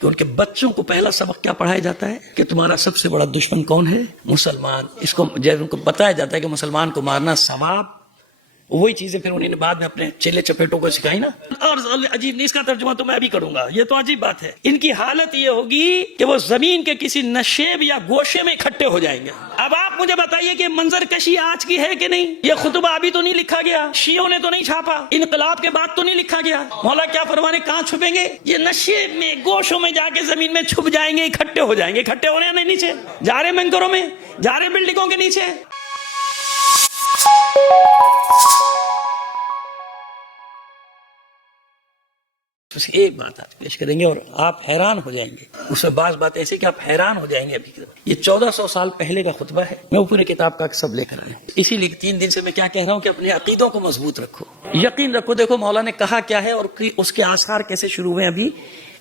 کہ ان کے بچوں کو پہلا سبق کیا پڑھایا جاتا ہے کہ تمہارا سب سے بڑا دشمن کون ہے؟ مسلمان. اس کو جب ان کو بتایا جاتا ہے کہ مسلمان کو مارنا ثواب، وہی چیزیں پھر انہوں نے بعد میں اپنے چیلے چپیٹوں کو سکھائی نا. اور عجیب نہیں، اس کا ترجمہ تو میں ابھی کروں گا، یہ تو عجیب بات ہے. ان کی حالت یہ ہوگی کہ وہ زمین کے کسی نشیب یا گوشے میں اکٹھے ہو جائیں گے. اب آپ مجھے بتائیے کہ منظر کشی آج کی ہے کہ نہیں؟ یہ خطبہ ابھی تو نہیں لکھا گیا، شیعوں نے تو نہیں چھاپا، انقلاب کے بعد تو نہیں لکھا گیا. مولا کیا فرمانے کہاں چھپیں گے؟ یہ نشیب میں گوشوں میں جا کے زمین میں چھپ جائیں گے، اکٹھے ہو جائیں گے. اکٹھے ہونے نہیں، نیچے جا رہے منکروں میں، جا رہے بلڈنگوں کے نیچے. ایک بات آپ پیش کریں گے اور آپ حیران ہو جائیں گے. اس میں بعض باتیں ایسی کہ آپ حیران ہو جائیں گے. ابھی یہ 1400 سال پہلے کا خطبہ ہے. میں پورے کتاب کا سب لے کر آیا، اسی لیے 3 دن سے میں کیا کہہ رہا ہوں کہ اپنے عقیدوں کو مضبوط رکھو، یقین رکھو. دیکھو مولا نے کہا کیا ہے اور اس کے آثار کیسے شروع ہوئے ابھی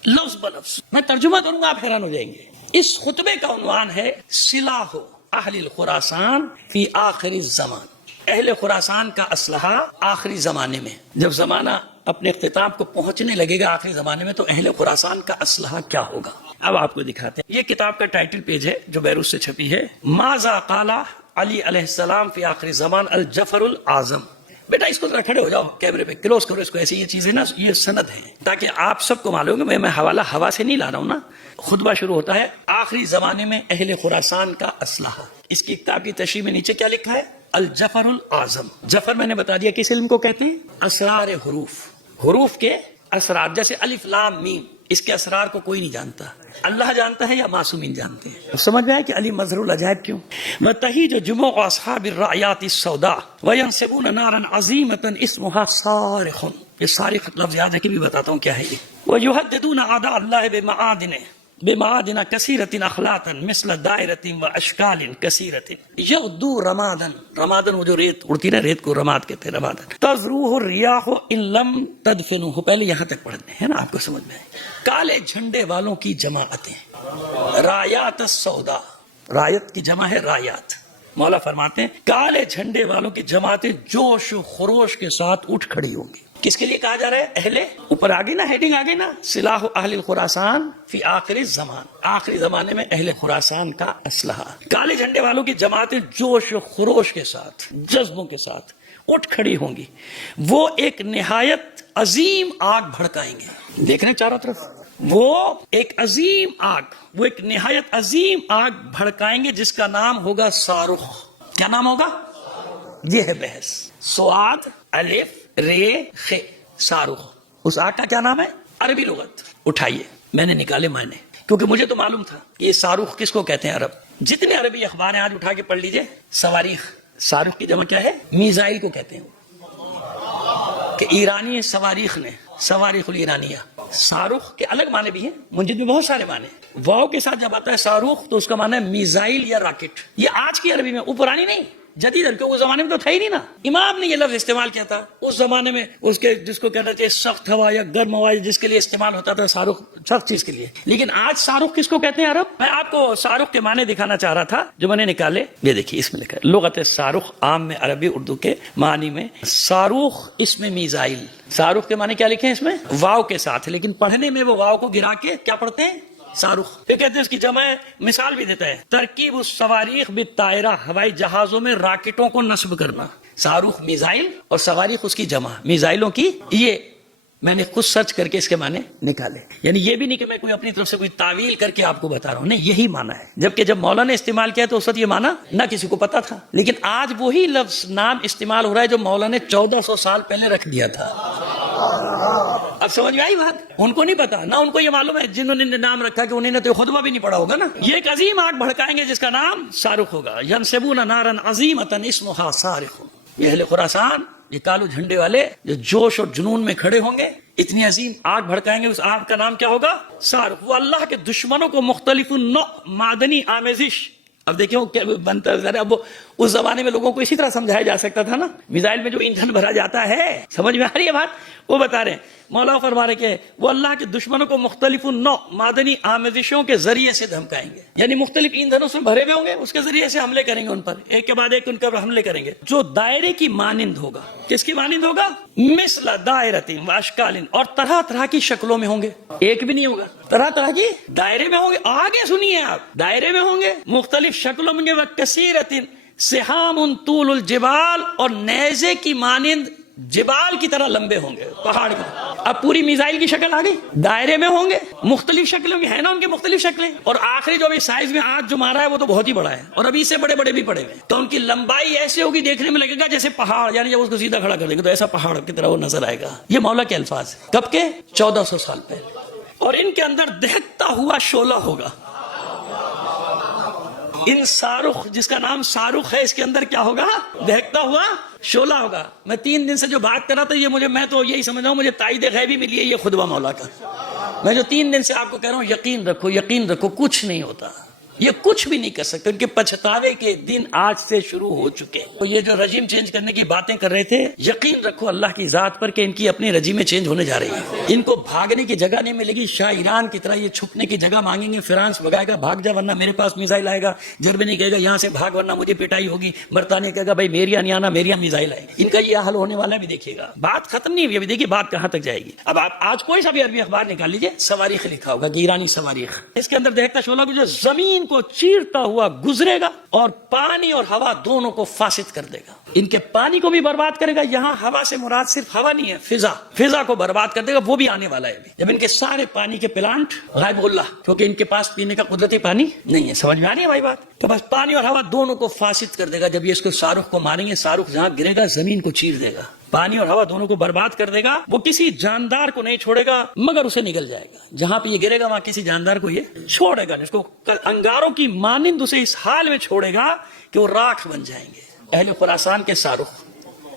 لفظ بلفظ. میں ترجمہ کروں گا، آپ حیران ہو جائیں گے. اس خطبے کا عنوان ہے سلاح اہل الخراسان فی آخر الزمان. اہل خراسان کا اسلحہ آخری زمانے میں. جب زمانہ اپنے اختتام کو پہنچنے لگے گا آخری زمانے میں، تو اہل خراسان کا اسلحہ کیا ہوگا. اب آپ کو دکھاتے ہیں. یہ کتاب کا ٹائٹل پیج ہے جو بیروت سے چھپی ہے، ماذا قال علی علیہ السلام فی آخری زمان الجفر الاعظم. بیٹا اس کو ذرا کھڑے ہو جاؤ، کیمرے پہ کلوز کرو اس کو. ایسی یہ چیزیں نا، یہ سند ہے تاکہ آپ سب کو معلوم ہے. میں حوالہ ہوا سے نہیں لا رہا ہوں نا. خطبہ شروع ہوتا ہے آخری زمانے میں اہل خراسان کا اسلحہ. اس کی کتاب کی تشریح میں نیچے کیا لکھا ہے؟ الجفر الاعظم. جفر میں نے بتا دیا کس علم کو کہتے ہیں؟ اسرار حروف. حروف کے اسرار، جیسے الف لام میم، اس کے اسرار کو کوئی نہیں جانتا. اللہ جانتا ہے یا معصومین جانتے ہیں؟ سمجھ میں آیا کہ علی مظہر العجائب کیوں؟ وتہیج جموع اصحاب الرایات السوداء وینصبون نارا عظیمۃ اسمها صارخ. یہ صارخ لفظ یاد ہے کہ بھی بتاتا ہوں کیا ہے یہ. ویہددون اعداء اللہ بمعادن کثیرۃ اخلاطا مثل دائرۃ واشکال کثیرۃ یغدو رمادا. رمادن وہ جو ریت اڑتی نا، ریت کو رماد کہتے ہیں. رمادن تزروہ الریاح ان لم تدفنوہ. پہلے یہاں تک پڑھتے ہیں نا، آپ کو سمجھ میں آئے. کالے جھنڈے والوں کی جماعتیں، رایات السوداء. رایت کی جمع ہے رایات. مولا فرماتے ہیں کالے جھنڈے والوں کی جماعتیں جوش و خروش کے ساتھ اٹھ کھڑی ہوں گی. کس کے لیے کہا جا رہا ہے؟ اہل، اوپر آگے نا ہیڈنگ آگے نا، سلاح اہل الخراسان فی آخر الزمان. آخری زمانے میں اہل خراسان کا اسلحہ. کالے جھنڈے والوں کی جماعتیں جوش و خروش کے ساتھ، جذبوں کے ساتھ اٹھ کھڑی ہوں گی. وہ ایک نہایت عظیم آگ بھڑکائیں گے. دیکھ رہے ہیں چاروں طرف، وہ ایک عظیم آگ، وہ ایک نہایت عظیم آگ بھڑکائیں گے جس کا نام ہوگا صاروخ. کیا نام ہوگا؟ یہ ہے بحث. سواد الف رے خ، صاروخ. اس آگ کا کیا نام ہے عربی لغت؟ اٹھائیے، میں نے نکالے معنی، کیونکہ مجھے تو معلوم تھا کہ یہ صاروخ کس کو کہتے ہیں. عرب جتنے عربی اخبار ہیں آج اٹھا کے پڑھ لیجئے. صواریخ، صاروخ کی جمع کیا ہے؟ میزائل کو کہتے ہیں. کہ ایرانی صواریخ نے، صواریخ الایرانیہ. صاروخ کے الگ معنی بھی ہیں، منجد میں بہت سارے معنی. واو کے ساتھ جب آتا ہے صاروخ تو اس کا معنی ہے میزائل یا راکٹ. یہ آج کی عربی میں، وہ پرانی نہیں، جدید عربی. اس زمانے میں تو تھا ہی نہیں نا. امام نے یہ لفظ استعمال کیا تھا اس زمانے میں، اس کے جس کو کہنا چاہیے سخت ہوا یا گرم ہوا، جس کے لیے استعمال ہوتا تھا صاروخ، سخت چیز کے لیے. لیکن آج صاروخ کس کو کہتے ہیں عرب؟ میں آپ کو صاروخ کے معنی دکھانا چاہ رہا تھا جو میں نے نکالے. یہ دیکھیے اس میں لکھا ہے لغت صاروخ عام میں عربی اردو کے معنی میں. صاروخ اس میں میزائل. صاروخ کے معنی کیا لکھے ہیں اس میں؟ واو کے ساتھ، لیکن پڑھنے میں وہ واو کو گرا کے کیا پڑھتے ہیں؟ صاروخ. یہ کہتے ہیں اس کی جمع ہے، مثال بھی دیتا ہے ترکیب الصواریخ بالطائرہ، ہوائی جہازوں میں راکٹوں کو نصب کرنا. صاروخ میزائل اور صواریخ اس کی جمع میزائلوں کی. یہ میں نے خود سرچ کر کے اس کے معنی نکالے. یعنی یہ بھی نہیں کہ میں کوئی اپنی طرف سے کوئی تعویل کر کے آپ کو بتا رہا ہوں، نہیں، یہی معنی ہے. جبکہ جب مولا نے استعمال کیا تو اس وقت یہ معنی نہ کسی کو پتا تھا. لیکن آج وہی لفظ نام استعمال ہو رہا ہے جو مولا نے 1400 سال پہلے رکھ دیا تھا. اب سمجھ میں آئی بات؟ ان کو نہیں پتا، نہ ان کو یہ معلوم ہے جنہوں نے نام رکھا کہ انہوں نے تو خطبہ بھی نہیں پڑھا ہوگا نا. یہ ایک عظیم آگ بھڑکائیں گے جس کا نام صاروخ ہوگا. ینصبون نارا عظیمۃ اسمها صارخ. یہ اہل خراسان، یہ کالو جھنڈے والے جو جوش اور جنون میں کھڑے ہوں گے، اتنی عظیم آگ بھڑکائیں گے. اس آگ کا نام کیا ہوگا؟ صاروخ. وہ اللہ کے دشمنوں کو مختلف نوع معدنی آمیزش. اب دیکھیں وہ کیا بنتا ہے. اب اس زمانے میں لوگوں کو اسی طرح سمجھایا جا سکتا تھا نا. میزائل میں جو ایندھن بھرا جاتا ہے, سمجھ میں آ رہی ہے بات؟ وہ بتا رہے ہیں مولا فرما رہے کہ وہ اللہ کے دشمنوں کو مختلف نوع معدنی آمیزشوں کے ذریعے سے دھمکائیں گے, یعنی مختلف ایندھنوں سے بھرے ہوئے ہوں گے, اس کے ذریعے سے حملے کریں گے ان پر, ایک کے بعد ایک ان پر حملے کریں گے, جو دائرے کی مانند ہوگا. کس کی مانند ہوگا؟ مثل دائرۃ و اشکال, اور طرح طرح کی شکلوں میں ہوں گے, ایک بھی نہیں ہوگا, طرح طرح کی دائرے میں ہوں گے. آگے سنیے آپ, دائرے میں ہوں گے, مختلف شکلوں میں ہوں گے, وکثیرۃ سحام طول الجبال, اور نیزے کی مانند جبال کی طرح لمبے ہوں گے, پہاڑ کی. اب پوری میزائل کی شکل آ گئی, دائرے میں ہوں گے, مختلف شکلیں ہوں گی, ہے نا ان کے مختلف شکلیں, اور آخری جو ابھی سائز میں آج جو مارا ہے وہ تو بہت ہی بڑا ہے, اور ابھی اس سے بڑے بڑے بھی پڑے ہوئے, تو ان کی لمبائی ایسے ہوگی دیکھنے میں لگے گا جیسے پہاڑ, یعنی جب اس کو سیدھا کھڑا کر دیں گے تو ایسا پہاڑ کی طرح وہ نظر آئے گا. یہ مولا کے الفاظ ہیں, کب کے؟ 1400 سال پہلے. اور ان کے اندر دہکتا ہوا شعلہ ہوگا. ان صاروخ, جس کا نام صاروخ ہے, اس کے اندر کیا ہوگا؟ دہکتا ہوا شعلہ ہوگا. میں 3 دن سے جو بات کر رہا تھا, یہ میں تو یہی سمجھ رہا ہوں, مجھے تائید غیبی ملی ہے یہ خطبہ مولا کا. میں جو 3 دن سے آپ کو کہہ رہا ہوں, یقین رکھو, یقین رکھو, کچھ نہیں ہوتا, یہ کچھ بھی نہیں کر سکتے. ان کے پچھتاوے کے دن آج سے شروع ہو چکے. تو یہ جو رجیم چینج کرنے کی باتیں کر رہے تھے, یقین رکھو اللہ کی ذات پر کہ ان کی اپنی رجیمیں چینج ہونے جا رہی ہیں. ان کو بھاگنے کی جگہ نہیں ملے گی. شاہ ایران کی طرح یہ چھپنے کی جگہ مانگیں گے, فرانس بگائے گا بھاگ جا ورنہ میرے پاس میزائل آئے گا, جرمنی کہے گا یہاں سے بھاگ ورنہ مجھے پٹائی ہوگی, برطانیہ کہے گا بھائی میری نہیں آنا, میری میزائل آئے گی. ان کا یہ حل ہونے والا بھی دیکھیے گا. بات ختم نہیں ہوئی ابھی, دیکھیے بات کہاں تک جائے گی. اب آپ آج کوئی سا بھی عربی اخبار نکال لیجیے, صواریخ لکھا ہوگا کہ ایرانی صواریخ, اس کے اندر دیکھتا شعلہ بھی جو زمین کو چیرتا ہوا گزرے گا اور پانی اور ہوا دونوں کو فاسد کر دے گا. ان کے پانی کو بھی برباد کرے گا. یہاں ہوا سے مراد صرف ہوا نہیں ہے, فضا کو برباد کر دے گا. وہ بھی آنے والا ہے. جب ان کے سارے پانی کے پلانٹ غائب اللہ, کیونکہ ان کے پاس پینے کا قدرتی پانی نہیں ہے. سمجھ میں آ رہی ہے بھائی بات؟ تو بس پانی اور ہوا دونوں کو فاسد کر دے گا. جب یہ اس کو صاروخ کو ماریں گے, صاروخ جہاں گرے گا زمین کو چیر دے گا, پانی اور ہوا دونوں کو برباد کر دے گا. وہ کسی جاندار کو نہیں چھوڑے گا مگر اسے نگل جائے گا. جہاں پہ یہ گرے گا وہاں کسی جاندار کو یہ چھوڑے گا, جس کو انگاروں کی مانند اسے اس حال میں چھوڑے گا کہ وہ راکھ بن جائیں گے. اہل خراسان کے صاروخ,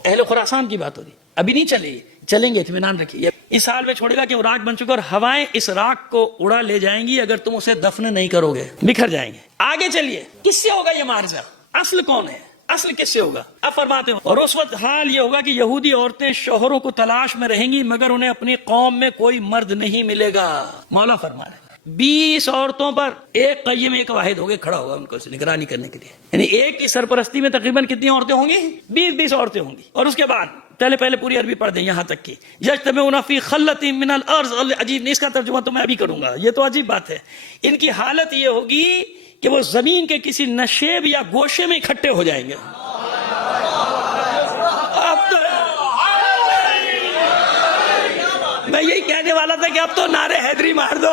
اہل خراسان کی بات ہو رہی, ابھی نہیں چلیں گے, اطمینان رکھیے. اس حال میں چھوڑے گا کہ وہ راکھ بن چکے, اور ہوائیں اس راکھ کو اڑا لے جائیں گی اگر تم اسے دفن نہیں کرو گے, بکھر جائیں گے. آگے چلیے, کس سے ہوگا یہ معرضہ؟ اصل کون ہے؟ اصل کس سے ہوگا؟ اب فرماتے ہیں, اور اس وقت حال یہ ہوگا کہ یہودی عورتیں شوہروں کو تلاش میں رہیں گی مگر انہیں اپنی قوم میں کوئی مرد نہیں ملے گا. مولا فرما رہے 20 عورتوں پر ایک قیم, ایک واحد ہوگے کھڑا ہوگا ان کو نگرانی کرنے کے لیے. یعنی ایک کی سرپرستی میں تقریباً کتنی عورتیں ہوں گی؟ 20 عورتیں ہوں گی. اور اس کے بعد پہلے پوری عربی پڑھ دیں یہاں تک کہ یجتمعون فی خلۃ من الارض. عجیب نہیں, اس کا ترجمہ تو میں ابھی کروں گا, یہ تو عجیب بات ہے. ان کی حالت یہ ہوگی کہ وہ زمین کے کسی نشیب یا گوشے میں اکٹھے ہو جائیں گے. میں یہی کہنے والا تھا کہ اب تو نعرے حیدری مار دو.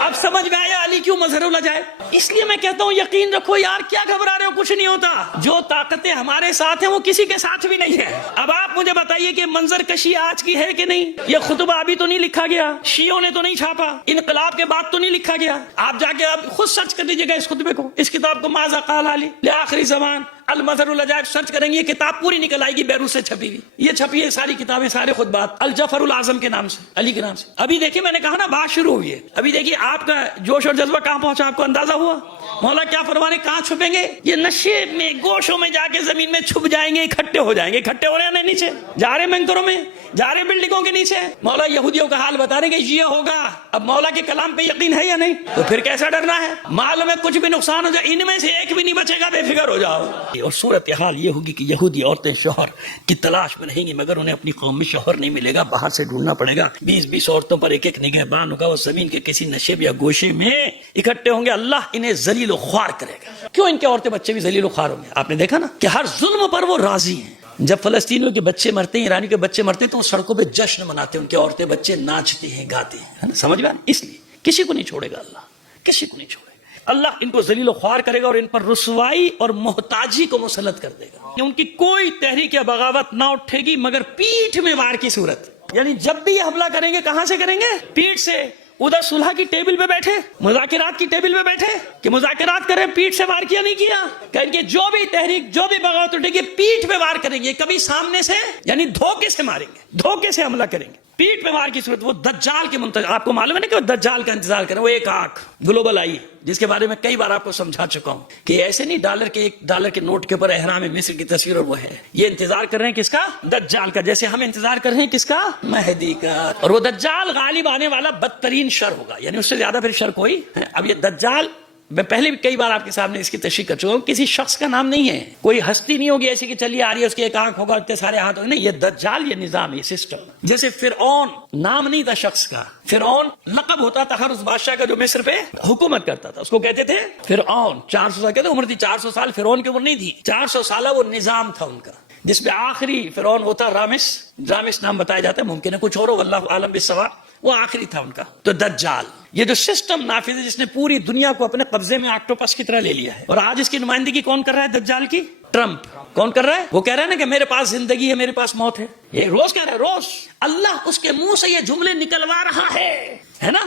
اب سمجھ میں آیا علی کیوں مظہر العجائب. اس لیے میں کہتا ہوں یقین رکھو یار, کیا گھبرا رہے ہو, کچھ نہیں ہوتا. جو طاقتیں ہمارے ساتھ ہیں وہ کسی کے ساتھ بھی نہیں ہے. اب آپ مجھے بتائیے کہ منظر کشی آج کی ہے کہ نہیں؟ یہ خطبہ ابھی تو نہیں لکھا گیا, شیعوں نے تو نہیں چھاپا, انقلاب کے بعد تو نہیں لکھا گیا. آپ جا کے آپ خود سرچ کر لیجیے گا اس خطبے کو, اس کتاب کو, ماذا قال علی لآخری زمان المظہر العجائب سرچ کریں گے, یہ کتاب پوری نکل آئے گی بیروت سے چھپی ہوئی. یہ چھپی ہے ساری کتابیں, سارے خطبات الجعفر العظم کے نام سے, علی کے نام سے. ابھی دیکھیے, میں نے کہا نا بات شروع ہوئی ہے. ابھی دیکھیے آپ کا جوش اور جذبہ کہاں پہنچا, آپ کو اندازہ ہوا؟ مولا کیا فرمانے, کہاں چھپیں گے؟ یہ نشیب میں, گوشوں میں جا کے زمین میں چھپ جائیں گے, اکٹھے ہو جائیں گے. اکٹھے ہو رہے ہیں نیچے, جا رہے منکروں میں, جا رہے بلڈنگوں کے نیچے. مولا یہودیوں کا حال بتا رہے کہ یہ ہوگا. اب مولا کے کلام پہ یقین ہے یا نہیں؟ تو پھر کیسا ڈرنا ہے؟ معلوم ہے کچھ بھی نقصان ہو جائے, ان میں سے ایک بھی نہیں بچے گا, بے فکر ہو جاؤ. اور صورتحال یہ ہوگی کہ یہودی عورتیں شوہر کی تلاش میں رہیں گی مگر انہیں اپنی قوم میں شوہر نہیں ملے گا, باہر سے ڈھونڈنا پڑے گا. 20 عورتوں پر ایک نگہبان ہوگا, وہ زمین کے کسی نشیب یا گوشے میں اکٹھے ہوں گے. اللہ انہیں ذلیل و خوار کرے گا. کیوں ان کے عورتیں بچے بھی ذلیل و خوار ہوں گے؟ آپ نے دیکھا نا کہ ہر ظلم پر وہ راضی ہیں. جب فلسطینیوں کے بچے مرتے ہیں, ایرانی کے بچے مرتے ہیں, تو وہ سڑکوں پہ جشن مناتے ہیں, ان کے عورتیں بچے ناچتے ہیں, گاتے ہیں. سمجھ میں؟ اس لیے کسی کو نہیں چھوڑے گا اللہ, کسی کو نہیں چھوڑے گا. اللہ ان کو ذلیل و خوار کرے گا اور ان پر رسوائی اور محتاجی کو مسلط کر دے گا. ان کی کوئی تحریک یا بغاوت نہ اٹھے گی مگر پیٹھ میں وار کی صورت. یعنی جب بھی یہ حملہ کریں گے کہاں سے کریں گے؟ پیٹھ سے. ادھر صلح کی ٹیبل پہ بیٹھے, مذاکرات کی ٹیبل پہ بیٹھے کہ مذاکرات کریں, پیٹھ سے وار کیا نہیں کیا. کہیں کہ جو بھی تحریک, جو بھی بغاوت اٹھے گی پیٹھ پہ وار کریں گے, کبھی سامنے سے یعنی دھوکے سے ماریں گے, دھوکے سے حملہ کریں گے, پیٹ پہ وار کی صورت، وہ دجال کے منتظر. آپ کو معلوم ہے نا کہ وہ دجال کا انتظار کریں. وہ ایک آنکھ گلوبل آئی جس کے بارے میں کئی بار آپ کو سمجھا چکا ہوں کہ ایسے نہیں $1 کے نوٹ کے اوپر احرام مصر کی تصویر اور وہ ہے. یہ انتظار کر رہے ہیں کس کا؟ دجال کا. جیسے ہم انتظار کر رہے ہیں کس کا؟ مہدی کا. اور وہ دجال غالب آنے والا بدترین شر ہوگا، یعنی اس سے زیادہ پھر شر کوئی ہے. اب یہ دجال میں پہلے بھی کئی بار آپ کے سامنے اس کی تشریح کر چکا ہوں. کسی شخص کا نام نہیں ہے، کوئی ہستی نہیں ہوگی ایسی کہ چلیے آ رہی ہے اس کی ایک آنکھ ہوگا اتنے سارے ہاتھ ہوگا. نہیں، یہ دجال، یہ نظام، یہ سسٹم. جیسے فرعون نام نہیں تھا شخص کا، فرعون لقب ہوتا تھا ہر اس بادشاہ کا جو مصر پہ حکومت کرتا تھا، اس کو کہتے تھے فرعون. 400 سال کہتے عمر تھی، 400 سال فرعون کی عمر نہیں تھی، 400 سالہ وہ نظام تھا ان کا، جس میں آخری فرعون ہوتا رامس نام بتایا جاتا ہے، ممکن ہے کچھ اور ہو، واللہ عالم بالصواب. وہ آخری تھا ان کا. تو دجال یہ جو سسٹم نافذ ہے جس نے پوری دنیا کو اپنے قبضے میں آکٹوپس کی طرح لے لیا ہے. اور آج اس کی نمائندگی کون کر رہا ہے دجال کی؟ ٹرمپ. کون کر رہا ہے؟ وہ کہہ رہا ہے نا کہ میرے پاس زندگی ہے، میرے پاس موت ہے. یہ روز کہہ رہا ہے، روز اللہ اس کے منہ سے یہ جملے نکلوا رہا ہے نا.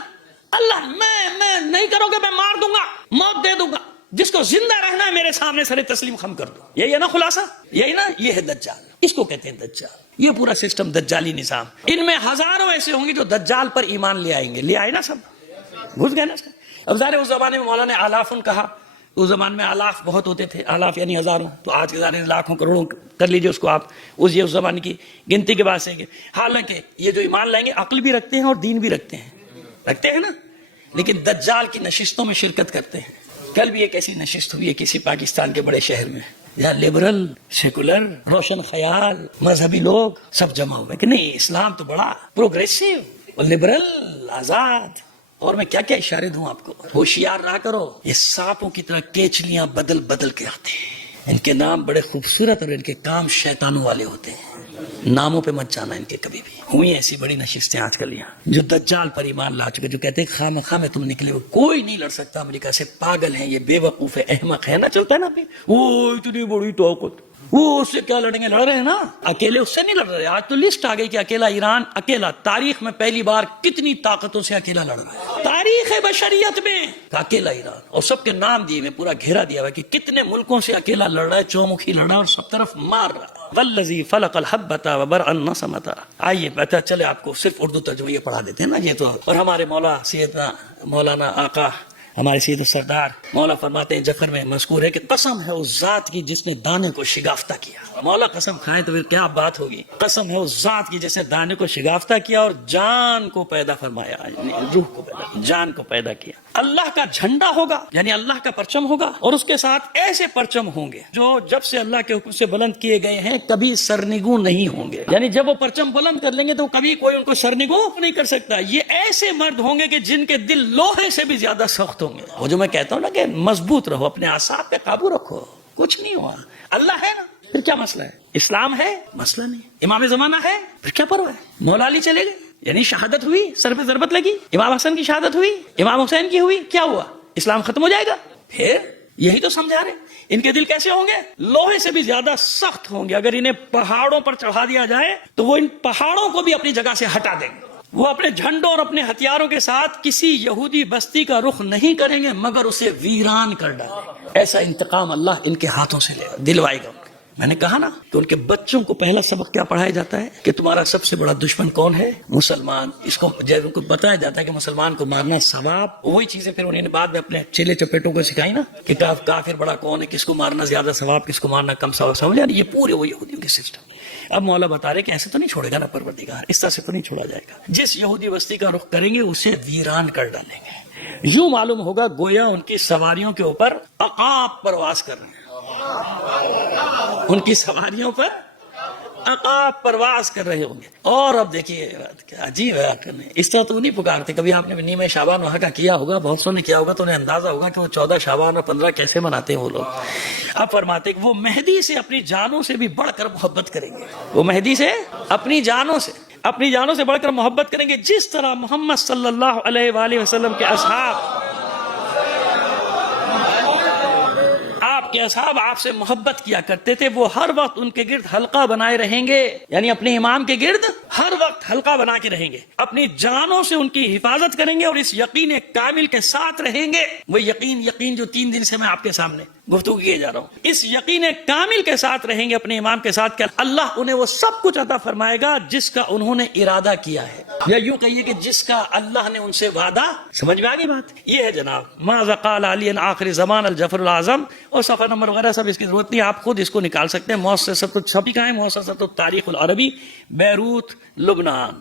اللہ میں نہیں کرو گے، میں مار دوں گا، موت دے دوں گا. جس کو زندہ رہنا ہے میرے سامنے سر تسلیم خم کر دو. یہی ہے نا خلاصہ، یہی نا، یہ ہے دجال. اس کو کہتے ہیں دجال. یہ پورا سسٹم دجالی نظام. ان میں ہزاروں ایسے ہوں گے جو دجال پر ایمان لے آئیں گے. لے آئے نا، سب گھس گئے نا. اب ظاہر اس زمانے میں مولانا آلافن کہا، اس زمانے میں آلاف بہت ہوتے تھے، آلاف یعنی ہزاروں. تو آج کے زمانے میں لاکھوں کروڑوں کر لیجئے اس کو آپ، اس زمانے کی گنتی کے بعد سے. حالانکہ یہ جو ایمان لائیں گے عقل بھی رکھتے ہیں اور دین بھی رکھتے ہیں نا، لیکن دجال کی نشستوں میں شرکت کرتے ہیں. کل بھی ایک ایسی نشست ہوئی ہے کسی پاکستان کے بڑے شہر میں، جہاں لبرل، سیکولر، روشن خیال، مذہبی لوگ سب جمع ہوئے کہ نہیں اسلام تو بڑا پروگریسو اور لبرل، آزاد. اور میں کیا کیا اشارے دوں آپ کو. ہوشیار رہا کرو، یہ سانپوں کی طرح کیچلیاں بدل کے آتے ہیں. ان کے نام بڑے خوبصورت اور ان کے کام شیطانوں والے ہوتے ہیں. ناموں پہ مت جانا ان کے کبھی بھی. ہوئی ایسی بڑی نشستیں آج کل یہاں جو دجال پر ایمان لا چکے، جو کہتے ہیں خواہ میں تم نکلے ہو، کوئی نہیں لڑ سکتا امریکہ سے. پاگل ہیں یہ، بے وقوف ہے، احمق ہے نا. چلتا ہے نا وہ اتنی بڑی طاقت، وہ اس سے کیا لڑیں گے؟ لڑ رہے ہیں نا، اکیلے اس سے نہیں لڑ رہے. آج تو لسٹ آ گئی کہ اکیلا ایران، اکیلا تاریخ میں پہلی بار کتنی طاقتوں سے اکیلا لڑ رہا ہے. تاریخ ہے بشریت میں اکیلا ایران، اور سب کے نام دیے میں پورا گھیرا دیا ہوا کہ کتنے ملکوں سے اکیلا لڑ رہا ہے، چومکھی لڑ رہا ہے اور سب طرف مار رہا ہے. والذی فلق الحبۃ وبرأ النسمۃ. آئیے پتہ چلے آپ کو، صرف اردو ترجمہ یہ پڑھا دیتے ہیں نا یہ تو. اور ہمارے مولانا آقا، ہمارے سید سردار مولا فرماتے ہیں، جفر میں مذکور ہے کہ قسم ہے اس ذات کی جس نے دانے کو شگافتہ کیا. مولا قسم کھائیں تو پھر کیا بات ہوگی. قسم ہے اس ذات کی جس نے دانے کو شگافتہ کیا اور جان کو پیدا فرمایا، یعنی روح کو پیدا، جان کو پیدا کیا. اللہ کا جھنڈا ہوگا، یعنی اللہ کا پرچم ہوگا، اور اس کے ساتھ ایسے پرچم ہوں گے جو جب سے اللہ کے حکم سے بلند کیے گئے ہیں کبھی سرنگوں نہیں ہوں گے. یعنی جب وہ پرچم بلند کر لیں گے تو کبھی کوئی ان کو سرنگوں نہیں کر سکتا. یہ ایسے مرد ہوں گے کہ جن کے دل لوہے سے بھی زیادہ سخت ہوں گے. وہ جو میں کہتا ہوں نا کہ مضبوط رہو، اپنے اعصاب پہ قابو رکھو، کچھ نہیں ہوا. اللہ ہے نا، پھر کیا مسئلہ ہے. اسلام ہے، مسئلہ نہیں. امام زمانہ ہے، پھر کیا پرواہ ہے. مولا علی چلے گئے، یعنی شہادت ہوئی، سر پہ ضربت لگی. امام حسن کی شہادت ہوئی، امام حسین کی ہوئی، کیا ہوا؟ اسلام ختم ہو جائے گا. پھر یہی تو سمجھا رہے. ان کے دل کیسے ہوں گے؟ لوہے سے بھی زیادہ سخت ہوں گے. اگر انہیں پہاڑوں پر چڑھا دیا جائے تو وہ ان پہاڑوں کو بھی اپنی جگہ سے ہٹا دیں گے. وہ اپنے جھنڈوں اور اپنے ہتھیاروں کے ساتھ کسی یہودی بستی کا رخ نہیں کریں گے مگر اسے ویران کر ڈالیں گے. ایسا انتقام اللہ ان کے ہاتھوں سے دلوائے گا. میں نے کہا نا کہ ان کے بچوں کو پہلا سبق کیا پڑھایا جاتا ہے کہ تمہارا سب سے بڑا دشمن کون ہے؟ مسلمان. اس کو جب ان کو بتایا جاتا ہے کہ مسلمان کو مارنا ثواب، وہی چیزیں پھر انہوں نے بعد میں اپنے چیلے چپیٹوں کو سکھائی نا کہ کافر بڑا کون ہے، کس کو مارنا زیادہ ثواب، کس کو مارنا کم ثواب. سمجھ یہ پورے وہ یہودیوں کے سسٹم. اب مولا بتا رہے کہ ایسے تو نہیں چھوڑے گا نا پروردگار، اس طرح سے تو نہیں چھوڑا جائے گا. جس یہودی بستی کا رخ کریں گے اسے ویران کر ڈالیں گے. یوں معلوم ہوگا گویا ان کی سواریوں کے اوپر عقاب پرواز کر رہے ہیں. ان کی سواریوں پر عقاب پرواز کر رہے ہوں گے. اور اب دیکھیے کیا عجیب ہے، اس طرح تو نہیں پکارتے. کبھی آپ نے نیمہ شعبان وہاں کا کیا ہوگا، بہت سو نے کیا ہوگا، تو انہیں اندازہ ہوگا کہ وہ 14 شعبان اور 15 کیسے مناتے ہیں وہ لوگ. اب فرماتے کہ وہ مہدی سے اپنی جانوں سے بھی بڑھ کر محبت کریں گے. وہ مہدی سے اپنی جانوں سے بڑھ کر محبت کریں گے، جس طرح محمد صلی اللہ علیہ وآلہ وسلم کے اصحاب آپ سے محبت کیا کرتے تھے. وہ ہر وقت ان کے گرد حلقہ بنائے رہیں گے، یعنی اپنے امام کے گرد ہر وقت حلقہ بنا کے رہیں گے، اپنی جانوں سے ان کی حفاظت کریں گے اور اس یقین کامل کے ساتھ رہیں گے، وہ یقین جو 3 دن سے میں آپ کے سامنے گفتگو کیے جا رہا ہوں، اس یقین کامل کے ساتھ رہیں گے اپنے ایمان کے ساتھ کہ اللہ انہیں وہ سب کچھ عطا فرمائے گا جس کا انہوں نے ارادہ کیا ہے، یا یوں کہیے کہ جس کا اللہ نے ان سے وعدہ۔ سمجھ میں آ گئی بات؟ یہ ہے جناب ماذا قال علی آخر زمان الجفر العظم، اور صفحہ نمبر وغیرہ سب اس کی ضرورت نہیں، آپ خود اس کو نکال سکتے ہیں۔ مؤسسۃ چھپی کا ہے، مؤسسۃ التاریخ العربی، بیروت، لبنان۔